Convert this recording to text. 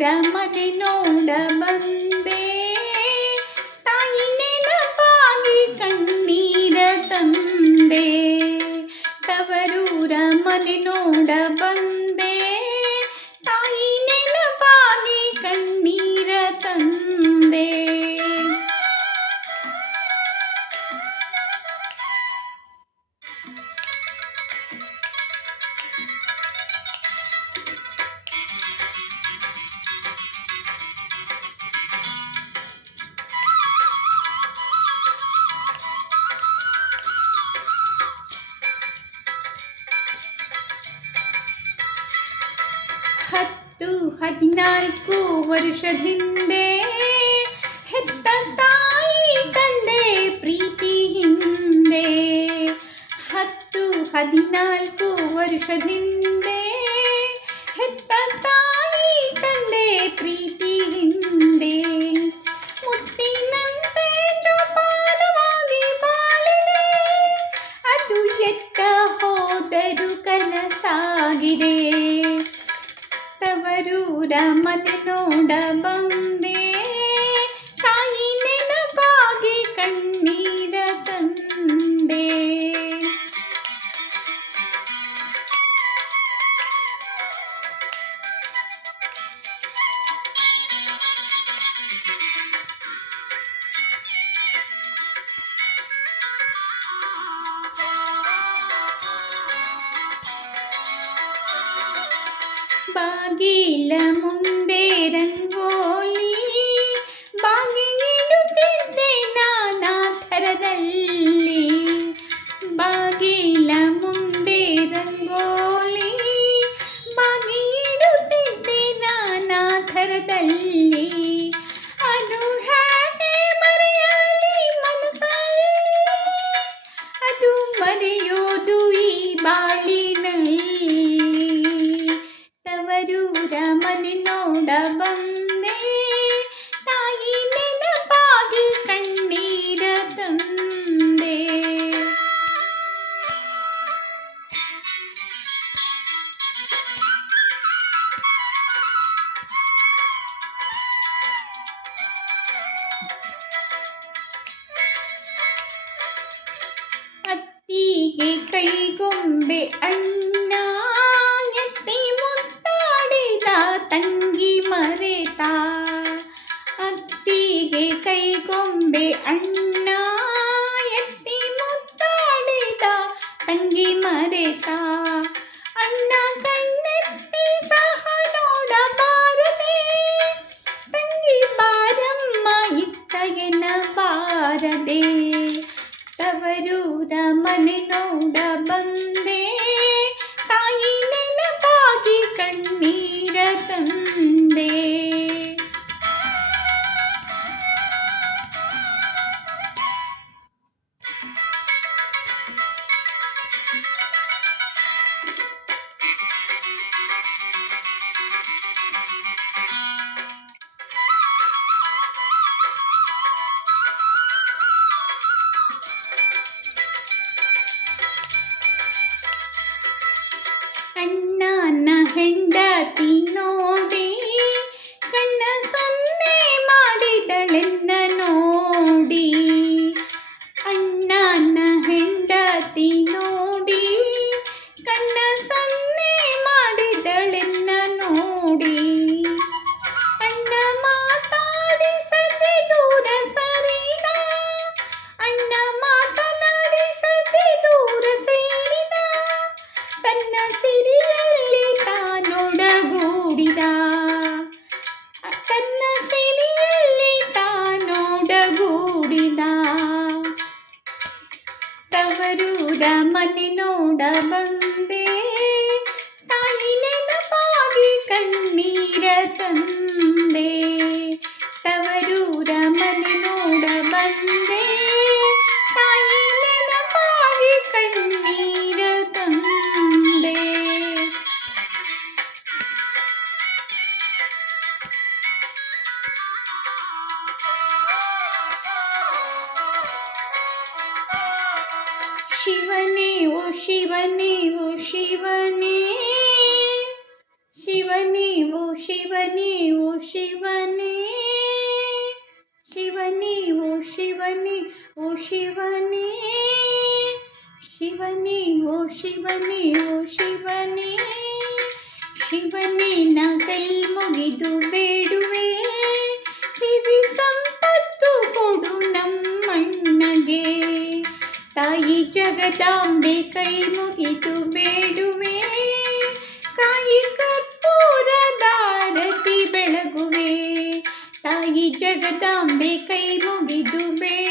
ತವರೂರ ಮನೆ ನೋಡ ಬಂದೆ, ತಾಯಿ ನೆನಪಾಗಿ ಕಣ್ಣೀರ ತಂದೆ. ತವರೂರ ಮನೆ ನೋಡ ಬಂದೆ, ತಾಯಿ ನೆನಪಾಗಿ ಕಣ್ಣೀರ ತಂದೆ. ಹತ್ತು 14 ವರ್ಷದಿಂದೆ ಹೆತ್ತ ತಾಯಿ ತಂದೆ ಪ್ರೀತಿ ಹಿಂದೆ. 10 14 ವರ್ಷದಿಂದೆ ಹೆತ್ತ ತಾಯಿ ತಂದೆ ಪ್ರೀತಿ ಹಿಂದೆ. ಮುತ್ತಿನಂತೆ ಜೋಪಾನವಾಗಿ ಬಾಳಿದೆ, ಅದು ಎತ್ತ ಹೋದರೂ ಕನಸಾಗಿದೆ. ತವರೂರ ಮನೆ ನೋಡ ಬಂದೆ, ತಾಯಿ ನೆನಪಾಗಿ ಕಣ್ಣೀರ ತಂದೆ. ಬಾಗಿಲ ಮುಂದೆ ರಂಗೋಲಿ ಬಾಗಿ ಇಡುತ್ತಿದ್ದೆ ನಾನಾ ಥರದಲ್ಲಿ. ಬಾಗಿಲ ಮುಂದೆ ರಂಗೋಲಿ ಬಾಗಿ ಇಡುತ್ತಿದ್ದೆ ನಾನಾ ಥರದಲ್ಲಿ. ಅದು ಹೇಗೆ ಮರೆಯಲಿ ಮನಸ್ಸಲ್ಲಿ, ಅದು ಮರೆಯೋದು ಈ ಬಾಳಿನಲ್ಲಿ. ತವರೂರ ಮನೆ ನೋಡ ಬಂದೆ, ತಾಯಿ ನೆನಪಾಗಿ ಕಣ್ಣೀರ ತಂದೆ. ಅತ್ತಿಗೆ ಕೈಗೊಂಬೆ ಅಣ್ಣ ಎತ್ತಿ ಮುತ್ತಾಡಿದ ತಂಗಿ ಮರೆತ. ಅತ್ತಿಗೆ ಕೈಗೊಂಬೆ ಅಣ್ಣ ಎತ್ತಿ ಮುತ್ತಾಡಿದ ತಂಗಿ ಮರೆತ. ಅಣ್ಣ ಕಣ್ಣೆತ್ತಿ ಸಹ ನೋಡಬಾರದೆ, ತಂಗಿ ಬಾರಮ್ಮ ಇತ್ತ ಎನ್ನಬಾರದೆ. ತವರೂರ ಮನೆ ನೋಡ ಬಂದೆ, ತಾಯಿ ನೆನಪಾಗಿ ಕಣ್ಣೀರ ತಂದೆ. ಅಣ್ಣನ ಹೆಂಡತಿ ನೋಡಿ ಕಣ್ಣ ಸನ್ನೆ ಮಾಡಿದಳೆನ್ನ ನೋಡಿ. ಅಣ್ಣನ ಹೆಂಡತಿ ನೋಡಿ ಕಣ್ಣ ಸನ್ನೆ ಮಾಡಿದಳೆನ್ನ ನೋಡಿ. ಅಣ್ಣ ಮಾತಾಡಿಸದೆ ದೂರ ಸರಿದ, ಅಣ್ಣ ಮಾತನಾಡಿಸದೆ ದೂರ ಸೇರಿದ. ತನ್ನ ಸಿರಿಯಲ್ಲಿ ತಾನೊಡಗೂಡಿದ, ತನ್ನ ಸಿರಿಯಲ್ಲಿ ತಾನೊಡಗೂಡಿದ. ತವರೂರ ಮನೆ ನೋಡ ಬಂದೆ, ತಾಯಿ ನೆನಪಾಗಿ ಕಣ್ಣೀರ ತಂದೆ. ತವರೂರ ಮನೆ ನೋಡ ಬಂದೆ, ತಾಯಿ ನೆನಪಾಗಿ ಕಣ್ಣೀರ ತಂದೆ. ಶಿವನೇ ಓ ಶಿವನೇ ಓ ಶಿವನೇ, ಶಿವನೇ ಓ ಶಿವನೇ ಓ ಶಿವನೇ ಶಿವನೇ ಓ ಶಿವನೇ ಓ ಶಿವನೇ ಶಿವನೇ ಓ ಶಿವನೇ ಓ ಶಿವನೇ ಶಿವನೇ ನಾ ಕೈ ಮುಗಿದು ಬೇಡುವೆ ಸಿರಿ ಸಂಪತ್ತು ಕೊಡು ನಮ್ಮಣ್ಣಗೆ ತಾಯಿ ಜಗದಾಂಬೆ ಕೈ ಮುಗಿದು ಬೇಡುವೆ ಕಾಯಿ ಕರ್ಪೂರದಾರತಿ ಬೆಳಗುವೆ ತಾಯಿ ಜಗದಾಂಬೆ ಕೈ ಮುಗಿದು ಬೇಡುವೆ